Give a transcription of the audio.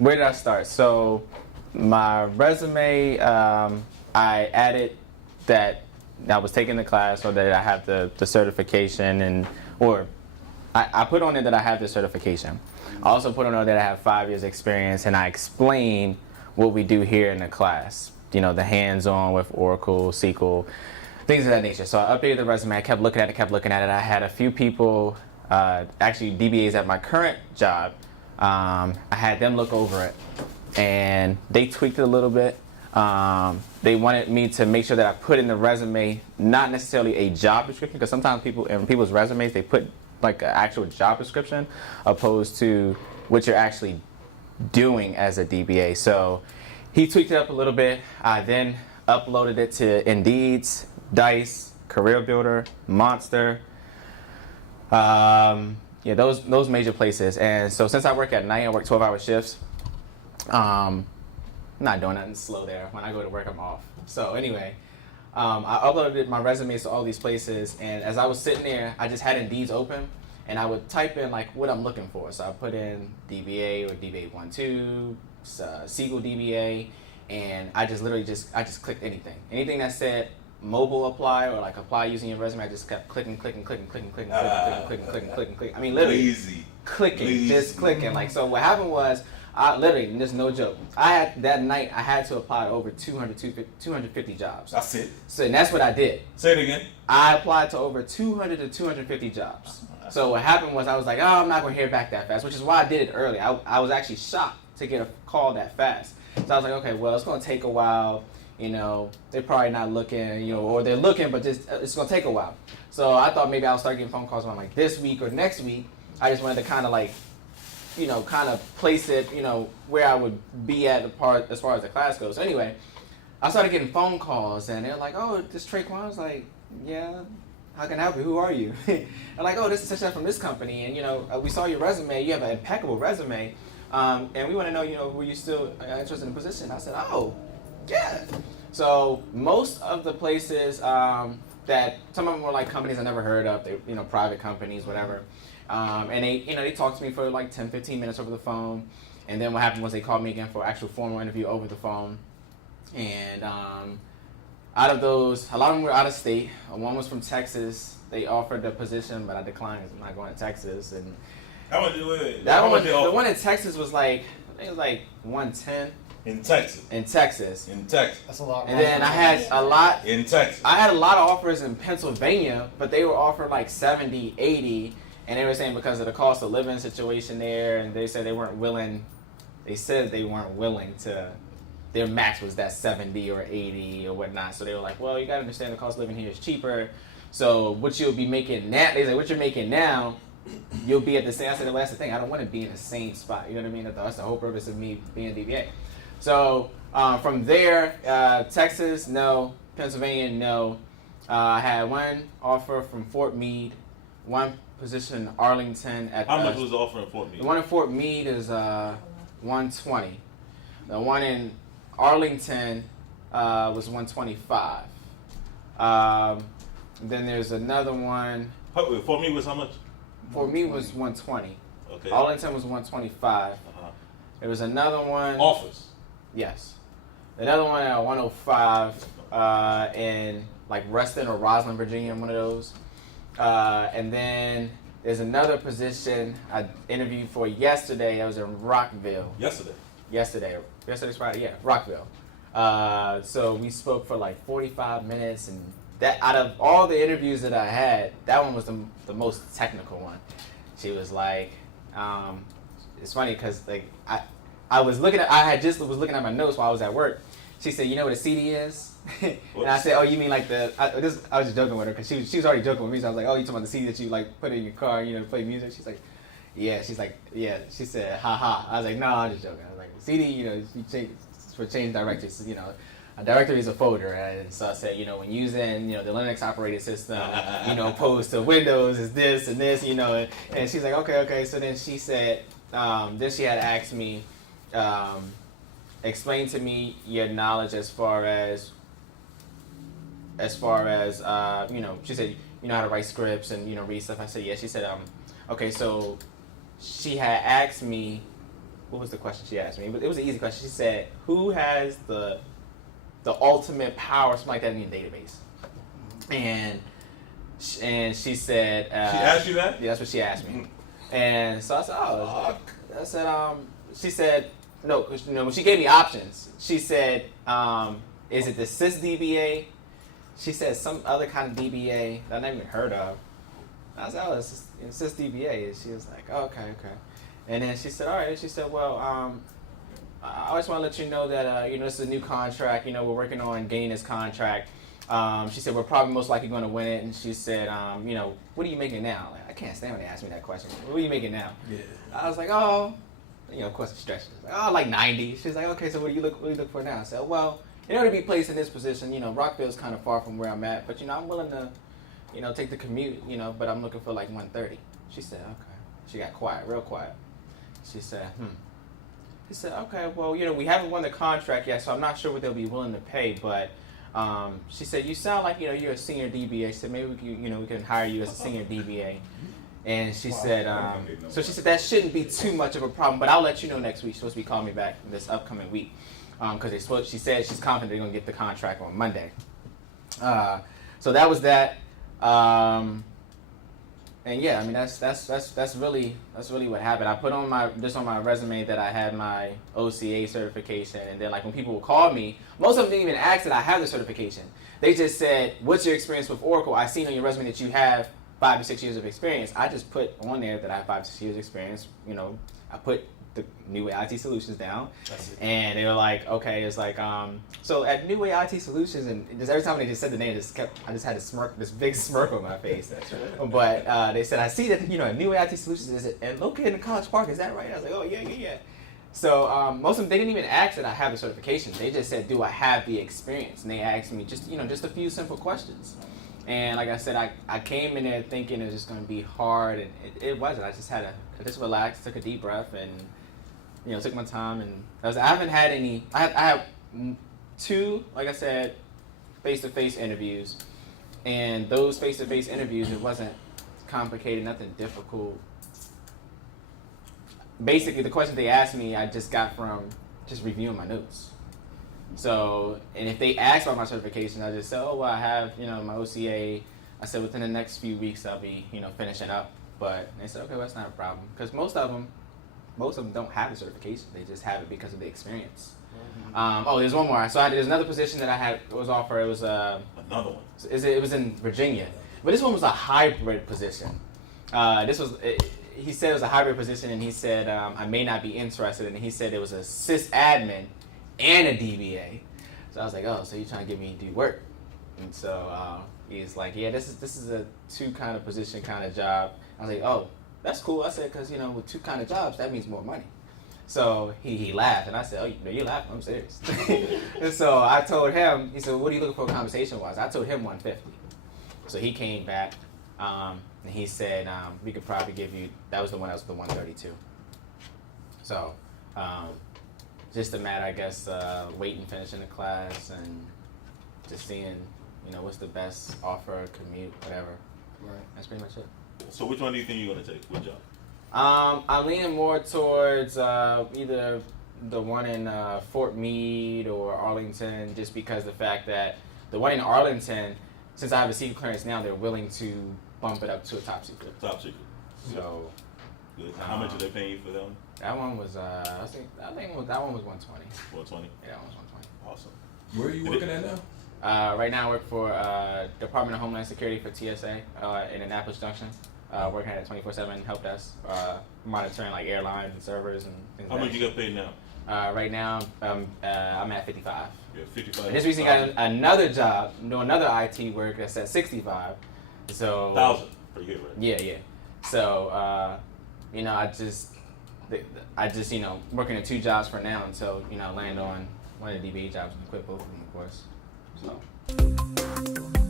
Where did I start? So my resume, I added that I was taking the class or that I have the certification or I put on it that I have the certification. I also put on there that I have 5 years experience and I explain what we do here in the class. You know, the hands-on with Oracle, SQL, things of that nature. So I updated the resume. I kept looking at it. I had a few people, actually DBAs at my current job. I had them look over it, and they tweaked it a little bit. They wanted me to make sure that I put in the resume not necessarily a job description, because sometimes people in people's resumes they put like an actual job description opposed to what you're actually doing as a DBA. So he tweaked it up a little bit. I then uploaded it to Indeed's, Dice, Career Builder, Monster. Yeah, those major places. And so since I work at night, I work 12-hour shifts. I'm not doing nothing slow there. When I go to work, I'm off. So anyway, I uploaded my resumes to all these places, and as I was sitting there, I just had Indeed's open, and I would type in like what I'm looking for. So I put in DBA or DBA 1.2, SQL DBA, and I just clicked anything that said mobile apply or like apply using your resume. I just kept clicking. I mean, literally clicking, just clicking. Like, so what happened was, I literally, there's no joke, I had to apply to over 250 jobs. That's it. So, and that's what I did. Say it again. I applied to over 200 to 250 jobs. So what happened was, I was like, oh, I'm not going to hear back that fast, which is why I did it early. I was actually shocked to get a call that fast. So I was like, okay, well, it's going to take a while. You know, they're probably not looking, you know, or they're looking, but just it's going to take a while. So I thought maybe I'll start getting phone calls on like this week or next week. I just wanted to kind of like, you know, kind of place it, you know, where I would be at as far as the class goes. So anyway, I started getting phone calls, and they're like, oh, this Traquan? I was like, yeah, how can I help you? Who are you? And like, oh, this is such from this company, and, you know, we saw your resume. You have an impeccable resume, and we want to know, you know, were you still interested in the position? I said, oh, yeah. So most of the places that, some of them were like companies I never heard of, they, you know, private companies, whatever. And they, you know, they talked to me for like 10, 15 minutes over the phone. And then what happened was they called me again for an actual formal interview over the phone. And out of those, a lot of them were out of state. One was from Texas. They offered the position, but I declined because I'm not going to Texas. And the one in Texas was like, I think it was like 110. In Texas. That's a lot. And then I had a lot. In Texas. I had a lot of offers in Pennsylvania, but they were offered like 70, 80. And they were saying because of the cost of living situation there, and they said they weren't willing to, their max was that 70 or 80 or whatnot. So they were like, well, you got to understand the cost of living here is cheaper. So what you'll be making now, they said, what you're making now, you'll be at the same, I said, well, that's the thing. I don't want to be in the same spot. You know what I mean? That's the whole purpose of me being a DBA. So from there, Texas, no. Pennsylvania, no. I had one offer from Fort Meade, one position in Arlington. How much was the offer in Fort Meade? The one in Fort Meade is 120. The one in Arlington was 125. Then there's another one. Fort Meade was how much? Fort Meade was 120. Okay. Arlington was 125. There was another one. Offers. Yes. Another one at 105 in like Reston or Roslyn, Virginia, one of those. And then there's another position I interviewed for yesterday. I was in Rockville. Yesterday's Friday, yeah, Rockville. So we spoke for like 45 minutes, and that out of all the interviews that I had, that one was the most technical one. She was like, it's funny because like I was looking at my notes while I was at work. She said, you know what a CD is? And I said, oh, you mean like I was just joking with her because she was already joking with me. So I was like, oh, you talking about the CD that you like put in your car, you know, to play music? She's like, yeah. She's like, yeah. She said, ha ha. I was like, no, I'm just joking. I was like, CD, you know, for change directories, you know, a directory is a folder. And so I said, you know, when using, you know, the Linux operating system, you know, opposed to Windows is this and this, you know. And she's like, okay. So then she said, then she had asked me, explain to me your knowledge as far as you know, she said, you know how to write scripts and, you know, read stuff. I said, yeah. She said, okay, so she had asked me what was the question she asked me? It was an easy question. She said, "Who has the ultimate power, something like that, in your database?" And she said, She asked you that? Yeah, that's what she asked me. And so I said, "Oh." I said, she said, no, 'cause, you know, when she gave me options, she said, "Is it the SysDBA?" She said some other kind of DBA that I never even heard of. I said, "Oh, it's SysDBA." And she was like, "Oh, okay." And then she said, "All right." She said, "Well, I just want to let you know that, you know, this is a new contract. You know, we're working on gaining this contract." She said, "We're probably most likely going to win it." And she said, "You know, what are you making now?" Like, I can't stand when they ask me that question. "What are you making now?" Yeah. I was like, "Oh," you know, of course, it stretched. Like, "Oh, like 90." She's like, "Okay, so what do you look for now?" I said, "Well, in order to be placed in this position, you know, Rockville's kind of far from where I'm at, but, you know, I'm willing to, you know, take the commute, you know, but I'm looking for like 130. She said, "Okay." She got quiet, real quiet. She said, She said, "Okay, well, you know, we haven't won the contract yet, so I'm not sure what they'll be willing to pay, but," she said, "You sound like, you know, you're a senior DBA. She said, maybe we can hire you as a senior DBA." And she said, so she said that shouldn't be too much of a problem, but I'll let you know next week. She's supposed to be calling me back this upcoming week, because she said she's confident they're gonna get the contract on Monday. So that was that. And yeah, I mean that's really what happened. I put on my resume that I had my OCA certification, and then like when people would call me, most of them didn't even ask that I have the certification. They just said, "What's your experience with Oracle? I seen on your resume that you have 5 to 6 years of experience." I just put on there that I have 5 to 6 years experience. You know, I put the New Way IT Solutions down, and they were like, "Okay." It's like, so at New Way IT Solutions, and just every time they just said the name, I just had a smirk, this big smirk on my face. That's right. But they said, "I see that, you know, New Way IT Solutions is and located in College Park. Is that right?" I was like, "Oh yeah." So most of them, they didn't even ask that I have the certification. They just said, "Do I have the experience?" And they asked me just a few simple questions. And like I said, I came in there thinking it was just going to be hard, and it wasn't. I just relaxed, took a deep breath, and, you know, took my time. And I haven't had any. I have 2, like I said, face-to-face interviews, and those face-to-face interviews, it wasn't complicated, nothing difficult. Basically, the questions they asked me, I just got from just reviewing my notes. So, and if they ask about my certification, I just say, "Oh, well, I have, you know, my OCA." I said, "Within the next few weeks, I'll be, you know, finishing up." But they said, "Okay, well, that's not a problem," because most of them don't have the certification. They just have it because of the experience. There's one more. So there's another position that I had was offered. It was another one. It was in Virginia, but this one was a hybrid position. He said it was a hybrid position, and he said I may not be interested. And he said it was a sysadmin and a DBA. So I was like, "Oh, so you're trying to get me to do work?" And so he's like, "Yeah, this is a 2 kind of position kind of job." I was like, "Oh, that's cool." I said, "Because, you know, with 2 kind of jobs, that means more money." So he laughed, and I said, "Oh, you're laughing? I'm serious." And so I told him. He said, "What are you looking for compensation-wise?" I told him 150. So he came back, and he said, "We could probably give you." That was the one that was the 132. So. Just a matter, I guess, waiting, finishing the class, and just seeing, you know, what's the best offer, commute, whatever. Right. That's pretty much it. So which one do you think you're going to take? Which job? I'm leaning more towards either the one in Fort Meade or Arlington, just because the fact that the one in Arlington, since I have a secret clearance now, they're willing to bump it up to a top secret. Top secret. So. Good. How much are they paying you for that one? That one was, I think that one was 120. 120? Yeah, that one was 120. Awesome. Where are you working at now? Right now I work for Department of Homeland Security for TSA in Annapolis Junction. Working at a 24/7 help desk, monitoring like airlines and servers and things How like much you get paid now? Right now, I'm at 55. You're 55. I just recently got another job, another IT work that's at 65. So 1,000 per year, right? Yeah. So you know, I just you know, working at 2 jobs for now until, you know, I land on one of the DBA jobs and quit both of them, of course. So.